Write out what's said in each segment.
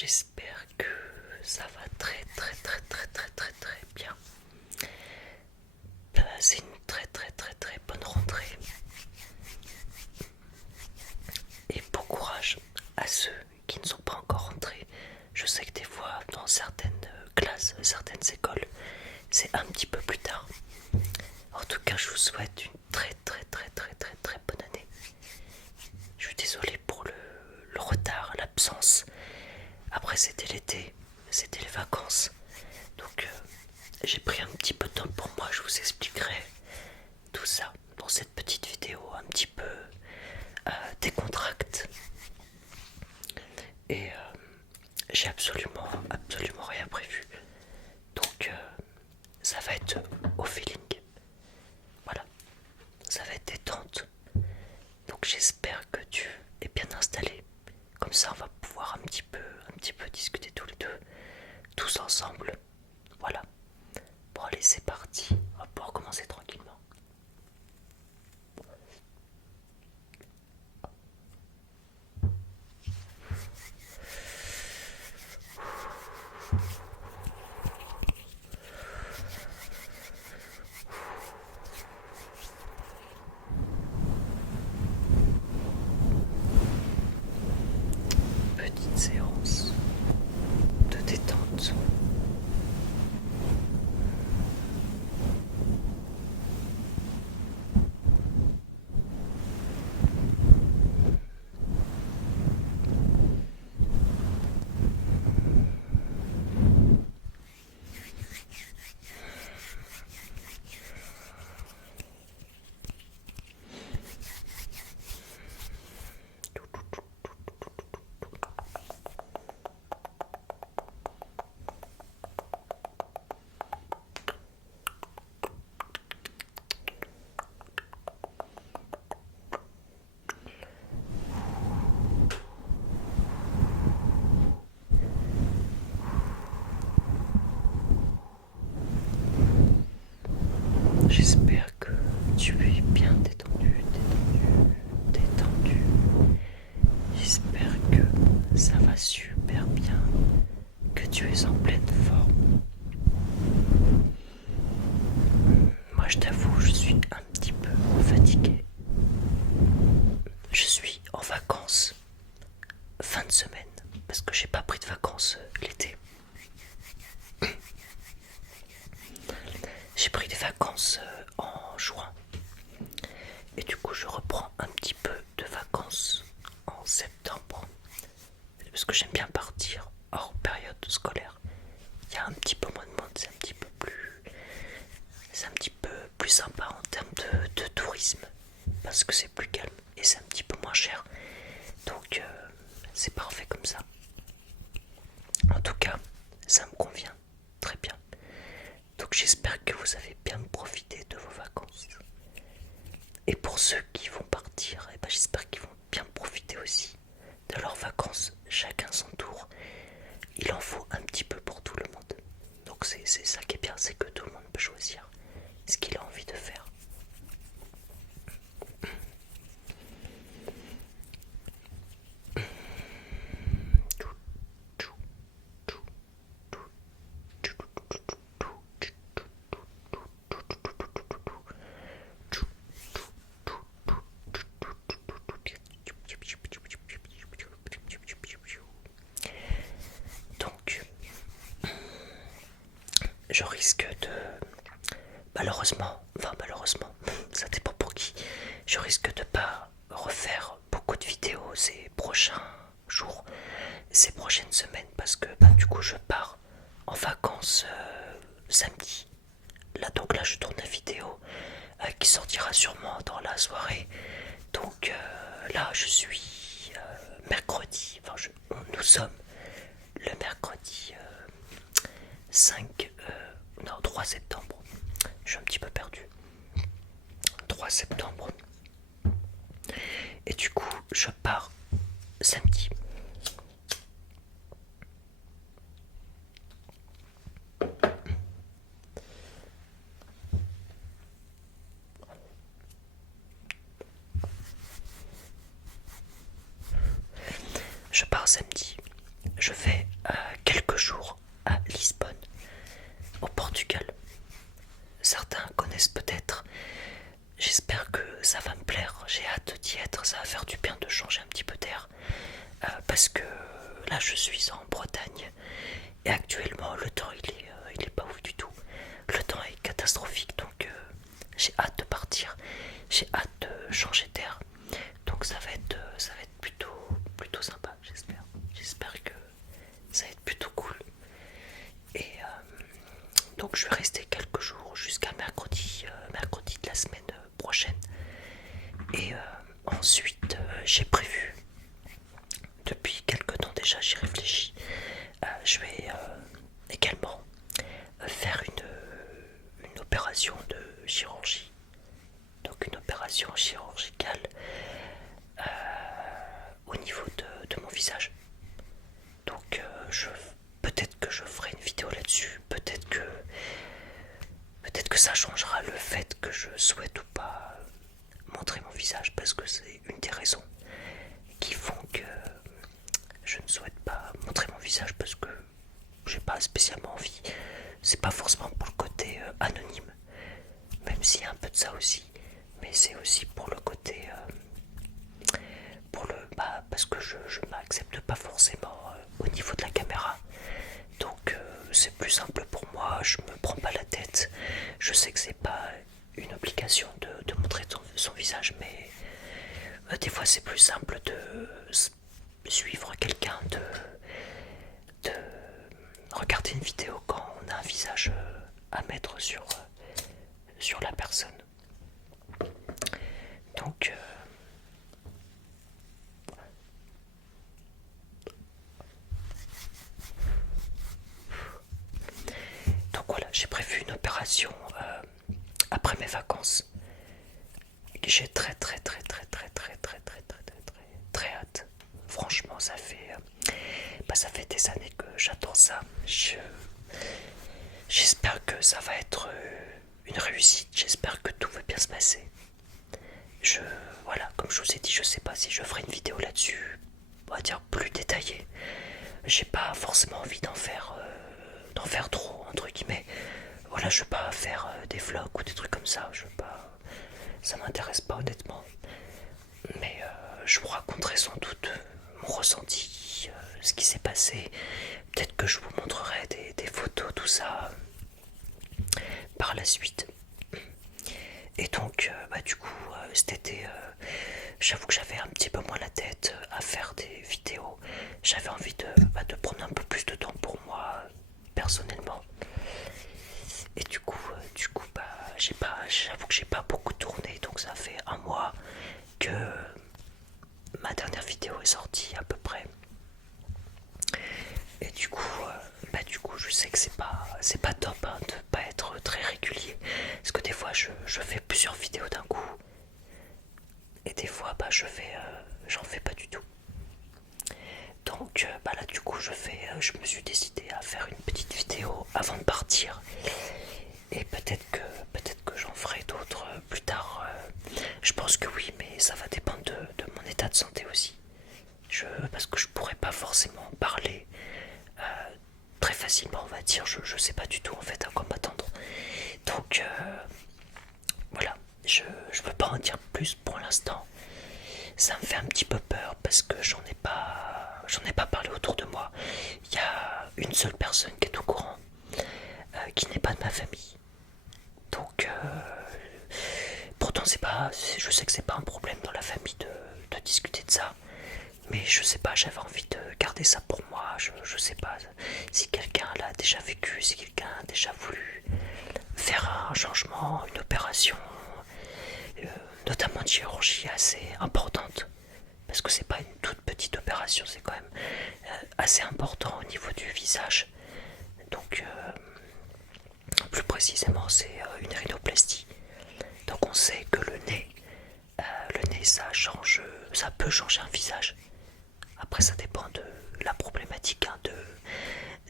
J'espère que ça va très très très très très très très bien. C'est une très très très très bonne rentrée. Et bon courage à ceux qui ne sont pas encore rentrés. Je sais que des fois dans certaines classes, certaines écoles, c'est un petit peu plus tard. En tout cas, je vous souhaite une très très très très très très bonne année. Je suis désolé pour le retard, l'absence. Après c'était l'été, c'était les vacances. Donc j'ai pris un petit peu de temps pour moi, je vous expliquerai tout ça dans cette petite vidéo un petit peu décontracte. Et j'ai absolument rien prévu. Donc ça va être au feeling. Voilà, ça va être détente. Donc j'espère que tu es bien installé. Comme ça on va pouvoir un petit peu discuter tous les deux, tous ensemble. Voilà. Bon allez c'est parti, on va pouvoir commencer tranquillement. Petite séance de détente. J'espère que tu es bien détendu, détendu. J'espère que ça va super bien, que tu es en pleine forme. Moi je t'avoue, je suis un petit peu fatigué. Je suis en vacances fin de semaine parce que j'ai pas pris de vacances l'été. J'ai pris des vacances en juin et du coup je reprends un petit peu de vacances en septembre parce que j'aime bien partir hors période scolaire. Il y a un petit peu moins de monde, c'est un petit peu plus sympa en termes de tourisme parce que c'est plus calme et c'est un petit peu moins cher. Donc c'est parfait comme ça. En tout cas, ça me convient très bien. Donc j'espère que vous avez bien profité de vos vacances. Et pour ceux qui vont partir, j'espère qu'ils vont bien profiter aussi de leurs vacances, chacun son tour. Il en faut un petit peu pour tout le monde. Donc c'est ça qui est bien, c'est que tout le monde peut choisir ce qu'il a envie de faire. Donc, je risque de... Malheureusement, ça dépend pour qui, je risque de pas refaire beaucoup de vidéos ces prochains jours, ces prochaines semaines, parce que du coup je pars en vacances samedi. Donc là je tourne la vidéo qui sortira sûrement dans la soirée. Donc là je suis mercredi, nous sommes le mercredi 3 septembre. Je suis un petit peu perdu. 3 septembre. Et du coup, je pars samedi. Je pars samedi. Je vais jours à Lisbonne, au Portugal. Certains connaissent peut-être. J'espère que ça va me plaire. J'ai hâte d'y être. Ça va faire du bien de changer un petit peu d'air. Parce que là, je suis en Bretagne. Et actuellement, le temps, il est pas ouf du tout. Le temps est catastrophique. Donc, j'ai hâte de partir. J'ai hâte de changer d'air. Donc, ça va être plutôt sympa, j'espère. J'espère que ça va être plutôt cool. Et donc je vais rester quelques jours jusqu'à mercredi de la semaine prochaine. Et ensuite, j'ai prévu, depuis quelques temps déjà, j'y réfléchis, je vais également faire une opération de chirurgie. Donc une opération chirurgicale au niveau de mon visage. Donc peut-être que je ferai une vidéo là-dessus, peut-être que ça changera le fait que je souhaite ou pas montrer mon visage, parce que c'est une des raisons qui font que je ne souhaite pas montrer mon visage, parce que j'ai pas spécialement envie. C'est pas forcément pour le côté anonyme, même s'il y a un peu de ça aussi, mais c'est aussi pour le côté parce que je m'accepte pas forcément au niveau de la caméra. Donc c'est plus simple pour moi, je me prends pas la tête. Je sais que c'est pas une obligation de montrer son visage, mais des fois c'est plus simple de suivre quelqu'un, de regarder une vidéo quand on a un visage à mettre sur la personne. Donc voilà, j'ai prévu une opération après mes vacances. J'ai très hâte. Franchement, ça fait des années que j'attends ça. J'espère que ça va être une réussite. J'espère que tout va bien se passer. Voilà, comme je vous ai dit, je sais pas si je ferai une vidéo là-dessus, on va dire plus détaillée. J'ai pas forcément envie d'en faire trop, entre guillemets. Voilà, je veux pas faire des vlogs ou des trucs comme ça. Ça m'intéresse pas honnêtement. Mais je vous raconterai sans doute mon ressenti, ce qui s'est passé. Peut-être que je vous montrerai des photos, tout ça, par la suite. Et donc, du coup, cet été, j'avoue que j'avais un petit peu moins la tête à faire des vidéos. J'avais envie de prendre un peu plus de temps pour moi, personnellement. Et du coup, j'avoue que j'ai pas beaucoup tourné, donc ça fait un mois que ma dernière vidéo est sortie à peu près. Et du coup, je sais que c'est pas top hein, de pas être très régulier, parce que des fois je fais plusieurs vidéos d'un coup, et des fois j'en fais pas du tout. Donc là du coup je me suis décidé à faire une petite vidéo avant de partir. Et peut-être que j'en ferai d'autres plus tard. Je pense que oui, mais ça va dépendre de mon état de santé aussi. Parce que je pourrais pas forcément parler très facilement, on va dire. Je sais pas du tout en fait à quoi m'attendre. Donc voilà, je peux pas en dire plus pour l'instant. Ça me fait un petit peu peur parce que j'en ai pas parlé autour de moi. Il y a une seule personne qui est au courant, qui n'est pas de ma famille. Donc pourtant je sais que c'est pas un problème dans la famille de discuter de ça, mais je sais pas, j'avais envie de garder ça pour moi. Je sais pas si quelqu'un l'a déjà vécu, si quelqu'un a déjà voulu faire un changement, une opération, notamment de chirurgie assez importante, parce que c'est pas une toute petite opération, c'est quand même assez important au niveau du visage. Donc plus précisément c'est une rhinoplastie. Donc on sait que le nez ça peut changer un visage. Après ça dépend de la problématique hein,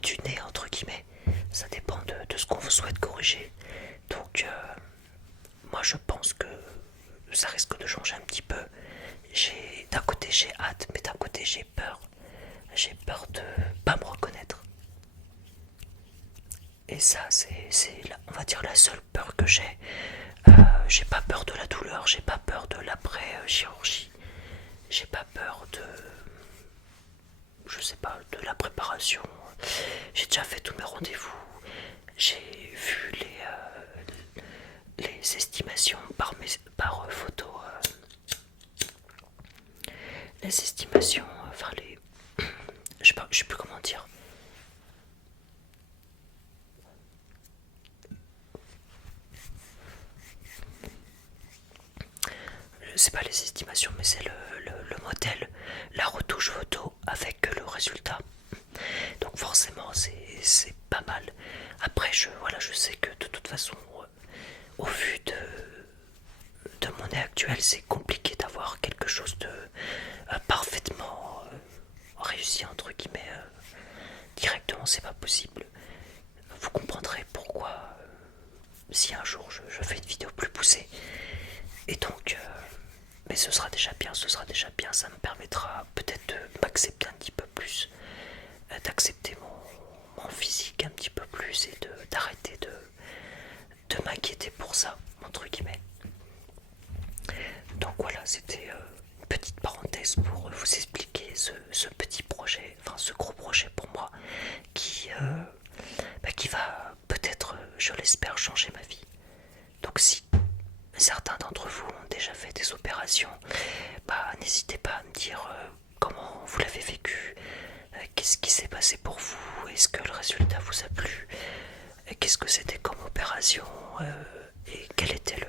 du nez entre guillemets. Ça dépend de ce qu'on souhaite corriger. Donc moi je pense que ça risque de changer un petit peu. D'un côté j'ai hâte, mais d'un côté j'ai peur. J'ai peur de pas me reconnaître. Et ça, on va dire, la seule peur que j'ai. J'ai pas peur de la douleur, j'ai pas peur de l'après-chirurgie, j'ai pas peur de, je sais pas, de la préparation. J'ai déjà fait tous mes rendez-vous, j'ai vu les estimations par photo, les estimations, enfin les, je sais plus comment dire. C'est pas les estimations, mais c'est le modèle, la retouche photo avec le résultat. Donc forcément, c'est pas mal. Après, je sais que de toute façon, au vu de mon nez actuel, c'est compliqué d'avoir quelque chose de parfaitement réussi, entre guillemets. Directement, c'est pas possible. Vous comprendrez pourquoi si un jour je fais une vidéo plus poussée. Et donc, mais ce sera déjà bien, ça me permettra peut-être de m'accepter un petit peu plus, d'accepter mon physique un petit peu plus et d'arrêter de m'inquiéter pour ça, entre guillemets. Donc voilà, c'était une petite parenthèse pour vous expliquer ce petit projet, enfin ce gros projet pour moi qui va peut-être, je l'espère, changer ma vie. Donc si certains d'entre vous ont déjà fait des opérations, n'hésitez pas à me dire comment vous l'avez vécu, qu'est-ce qui s'est passé pour vous, est-ce que le résultat vous a plu, qu'est-ce que c'était comme opération, et quel était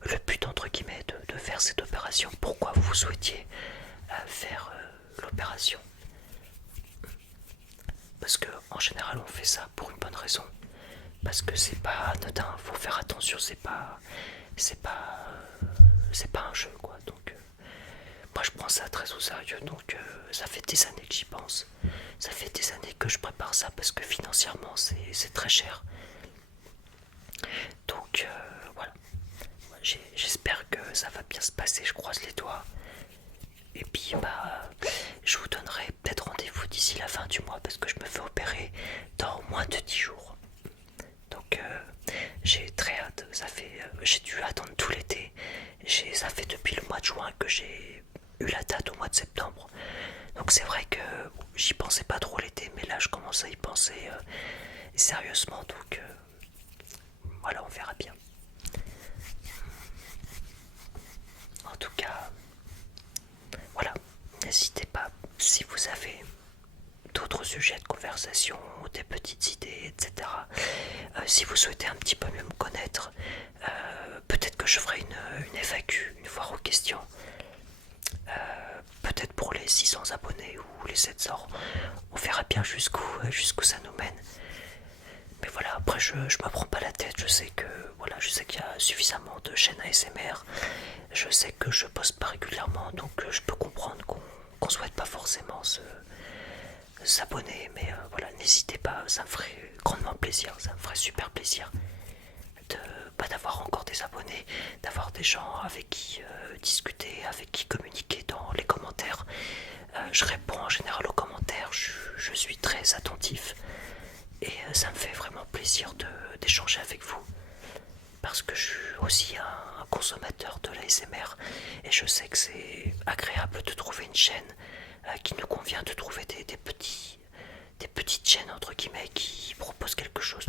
le but entre guillemets de faire cette opération, pourquoi vous souhaitiez faire l'opération. Parce que en général on fait ça pour une bonne raison. Parce que c'est pas anodin, faut faire attention, c'est pas, c'est pas un jeu quoi. Donc moi je prends ça très au sérieux, donc ça fait des années que j'y pense. Ça fait des années que je prépare ça parce que financièrement c'est très cher. Donc voilà, j'espère que ça va bien se passer, je croise les doigts. Et puis je vous donnerai peut-être rendez-vous d'ici la fin du mois parce que je me fais opérer dans moins de 10 jours. Donc j'ai très hâte, j'ai dû attendre tout l'été. Ça fait depuis le mois de juin que j'ai eu la date au mois de septembre. Donc c'est vrai que j'y pensais pas trop l'été, mais là je commence à y penser sérieusement. Donc voilà, on verra bien. En tout cas, voilà, n'hésitez pas si vous avez d'autres sujets de conversation, des petites idées, etc. Si vous souhaitez un petit peu mieux me connaître, peut-être que je ferai une FAQ, une foire aux questions. Peut-être pour les 600 abonnés ou les 700. On verra bien jusqu'où ça nous mène. Mais voilà, après je me prends pas la tête, je sais qu'il y a suffisamment de chaînes ASMR, je sais que je poste pas régulièrement, donc je peux comprendre qu'on souhaite pas forcément s'abonner, mais voilà, n'hésitez pas, ça me ferait grandement plaisir, ça me ferait super plaisir d'avoir encore des abonnés, d'avoir des gens avec qui discuter, avec qui communiquer dans les commentaires. Je réponds en général aux commentaires, je suis très attentif et ça me fait vraiment plaisir d'échanger avec vous parce que je suis aussi un consommateur de l'ASMR et je sais que c'est agréable de trouver une chaîne qui nous convient, de trouver des petites chaînes entre guillemets qui proposent quelque chose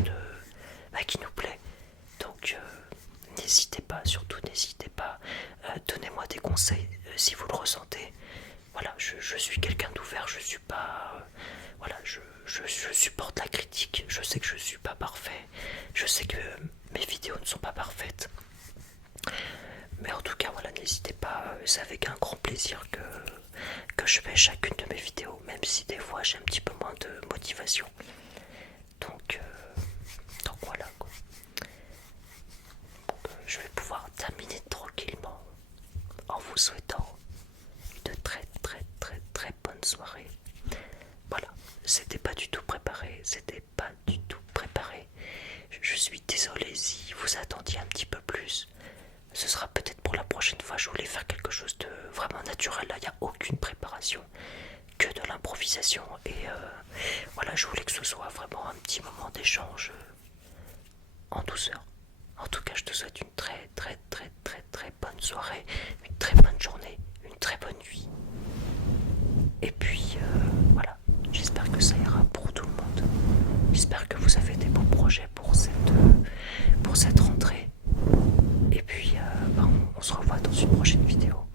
qui nous plaît. Donc n'hésitez pas, surtout n'hésitez pas, donnez-moi des conseils si vous le ressentez. Voilà, je suis quelqu'un d'ouvert, je suis pas, voilà, je supporte la critique. Je sais que je suis pas parfait, je sais que mes vidéos ne sont pas parfaites, mais en tout cas voilà, n'hésitez pas, c'est avec un grand plaisir que je fais chacune de mes vidéos, même si des fois j'ai un petit peu moins de motivation. Donc voilà quoi. Donc, je vais pouvoir terminer tranquillement en vous souhaitant de très très très très bonnes soirées. Voilà, c'était pas du tout préparé, Je suis désolé si vous attendiez un petit peu plus. Ce sera peut-être pour la prochaine fois. Je voulais faire quelque chose de vraiment naturel. Là, il n'y a aucune préparation. Que de l'improvisation et voilà, je voulais que ce soit vraiment un petit moment d'échange en douceur. En tout cas, je te souhaite une très très très très très bonne soirée, une très bonne journée, une très bonne nuit. Et puis voilà, j'espère que ça ira pour tout le monde. J'espère que vous avez des beaux projets pour cette rentrée. Et puis on se revoit dans une prochaine vidéo.